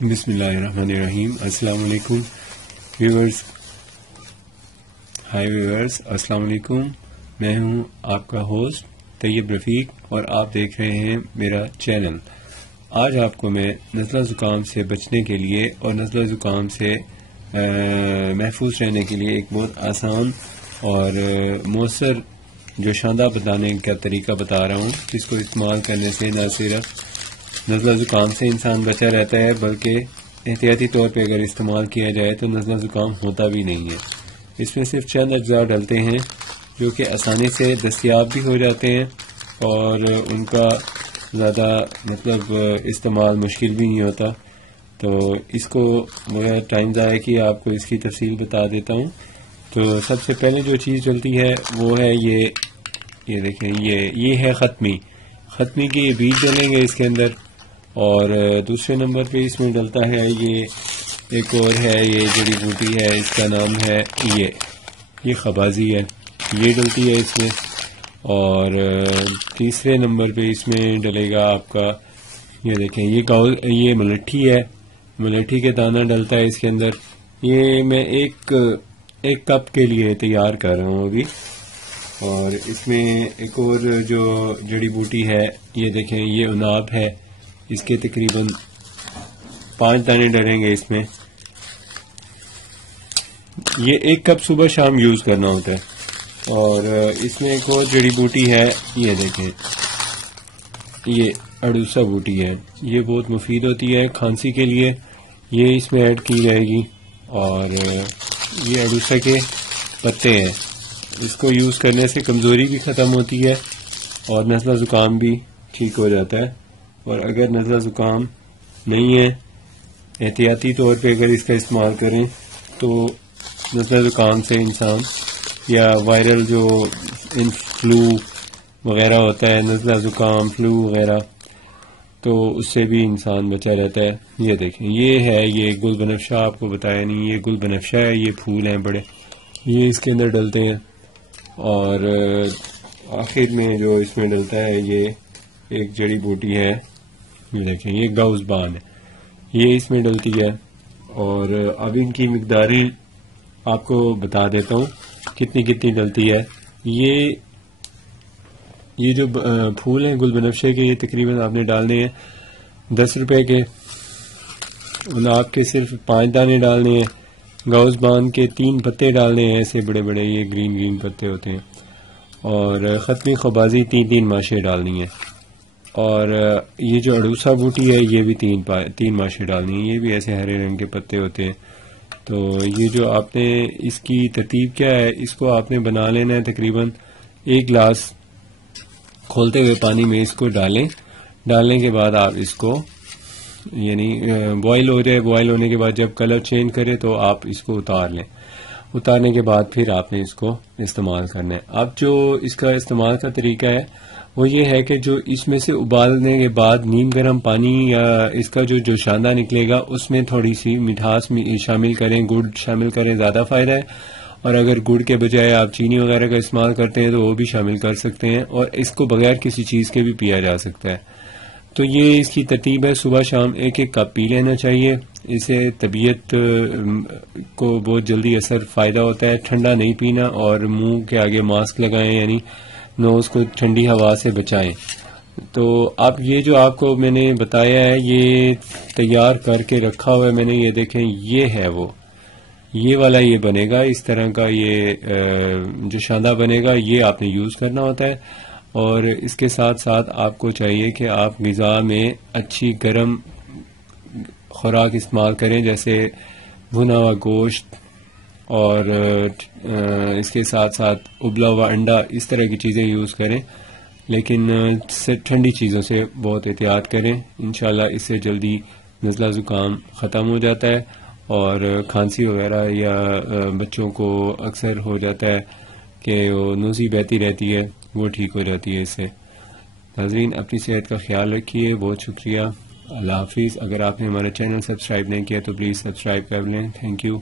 بسم اللہ الرحمن الرحیم. السلام علیکم ویورز. ہائی ویورز، السلام علیکم. میں ہوں آپ کا ہوسٹ طیب رفیق اور آپ دیکھ رہے ہیں میرا چینل. آج آپ کو میں نزلہ زکام سے بچنے کے لیے اور نزلہ زکام سے محفوظ رہنے کے لیے ایک بہت آسان اور مؤثر جو شاندار بتانے کا طریقہ بتا رہا ہوں، جس کو استعمال کرنے سے نہ صرف نزلہ زکام سے انسان بچا رہتا ہے بلکہ احتیاطی طور پہ اگر استعمال کیا جائے تو نزلہ زکام ہوتا بھی نہیں ہے. اس میں صرف چند اجزاء ڈلتے ہیں جو کہ آسانی سے دستیاب بھی ہو جاتے ہیں اور ان کا زیادہ استعمال مشکل بھی نہیں ہوتا. تو اس کو میرا ٹائم ضائع کیا آپ کو اس کی تفصیل بتا دیتا ہوں. تو سب سے پہلے جو چیز ڈلتی ہے وہ ہے یہ دیکھیں، یہ ہے ختمی کے یہ بیج ڈلیں گے اس کے اندر. اور دوسرے نمبر پہ اس میں ڈلتا ہے یہ ایک اور ہے، یہ جڑی بوٹی ہے، اس کا نام ہے یہ خبازی ہے، یہ ڈلتی ہے اس میں. اور تیسرے نمبر پہ اس میں ڈلے گا آپ کا، یہ دیکھیں، یہ ملٹھی ہے، ملٹھی کے دانہ ڈلتا ہے اس کے اندر. یہ میں ایک کپ کے لیے تیار کر رہا ہوں ابھی. اور اس میں ایک اور جو جڑی بوٹی ہے، یہ دیکھیں، یہ عناب ہے، اس کے تقریباً 5 دانے ڈلیں گے اس میں. یہ ایک کپ صبح شام یوز کرنا ہوتا ہے. اور اس میں ایک اور جڑی بوٹی ہے، یہ دیکھیں، یہ اڑوسا بوٹی ہے، یہ بہت مفید ہوتی ہے کھانسی کے لیے، یہ اس میں ایڈ کی جائے گی. اور یہ اڑوسا کے پتے ہیں، اس کو یوز کرنے سے کمزوری بھی ختم ہوتی ہے اور نزلہ زکام بھی ٹھیک ہو جاتا ہے. اور اگر نزلہ زکام نہیں ہے، احتیاطی طور پہ اگر اس کا استعمال کریں تو نزلہ زکام سے انسان یا وائرل جو فلو وغیرہ ہوتا ہے، نزلہ زکام فلو وغیرہ، تو اس سے بھی انسان بچا رہتا ہے. یہ دیکھیں، یہ گل بنفشہ، آپ کو بتایا نہیں، یہ گل بنفشہ ہے، یہ پھول ہیں بڑے، یہ اس کے اندر ڈلتے ہیں. اور آخر میں جو اس میں ڈلتا ہے، یہ ایک جڑی بوٹی ہے، یہ دیکھیں، یہ گاؤز بان ہے، یہ اس میں ڈلتی ہے. اور اب ان کی مقداریں آپ کو بتا دیتا ہوں کتنی ڈلتی ہے. یہ جو پھول ہیں گل بنفشے کے، یہ تقریباً آپ نے ڈالنے ہیں 10 روپے کے. گلاب کے صرف 5 دانے ڈالنے ہیں. گاؤز بان کے 3 پتے ڈالنے ہیں، ایسے بڑے بڑے، یہ گرین پتے ہوتے ہیں. اور ختمی خبازی 3 ماشے ڈالنی ہے. اور یہ جو اڑوسا بوٹی ہے، یہ بھی 3 ماشے ڈالنی ہے، یہ بھی ایسے ہرے رنگ کے پتے ہوتے ہیں. تو یہ جو آپ نے اس کی ترتیب کیا ہے، اس کو آپ نے بنا لینا ہے. تقریباً 1 گلاس کھولتے ہوئے پانی میں اس کو ڈالنے کے بعد آپ اس کو یعنی بوائل ہو جائے، بوائل ہونے کے بعد جب کلر چینج کرے تو آپ اس کو اتار لیں. اتارنے کے بعد پھر آپ نے اس کو استعمال کرنا ہے. اب جو اس کا استعمال کا طریقہ ہے وہ یہ ہے کہ جو اس میں سے ابالنے کے بعد نیم گرم پانی یا اس کا جو جوشاندہ نکلے گا، اس میں تھوڑی سی مٹھاس شامل کریں، گڑ شامل کریں، زیادہ فائدہ ہے. اور اگر گڑ کے بجائے آپ چینی وغیرہ کا استعمال کرتے ہیں تو وہ بھی شامل کر سکتے ہیں. اور اس کو بغیر کسی چیز کے بھی پیا جا سکتا ہے. تو یہ اس کی ترتیب ہے. صبح شام 1 کپ پی لینا چاہیے. اسے طبیعت کو بہت جلدی فائدہ ہوتا ہے. ٹھنڈا نہیں پینا اور منہ کے آگے ماسک لگائیں، یعنی نوز کو ٹھنڈی ہوا سے بچائیں. تو اب یہ جو آپ کو میں نے بتایا ہے، یہ تیار کر کے رکھا ہوا ہے میں نے، یہ دیکھیں، یہ ہے وہ، یہ والا یہ بنے گا اس طرح کا، یہ جو شاندار بنے گا، یہ آپ نے یوز کرنا ہوتا ہے. اور اس کے ساتھ ساتھ آپ کو چاہیے کہ آپ غذا میں اچھی گرم خوراک استعمال کریں، جیسے بھنا ہوا گوشت، اور اس کے ساتھ ساتھ ابلا ہوا انڈا، اس طرح کی چیزیں یوز کریں. لیکن ٹھنڈی چیزوں سے بہت احتیاط کریں. انشاءاللہ اس سے جلدی نزلہ زکام ختم ہو جاتا ہے. اور کھانسی وغیرہ یا بچوں کو اکثر ہو جاتا ہے کہ وہ نوزی بہتی رہتی ہے، وہ ٹھیک ہو جاتی ہے اس سے. ناظرین، اپنی صحت کا خیال رکھیے. بہت شکریہ. اللہ حافظ. اگر آپ نے ہمارا چینل سبسکرائب نہیں کیا تو پلیز سبسکرائب کر لیں. Thank you.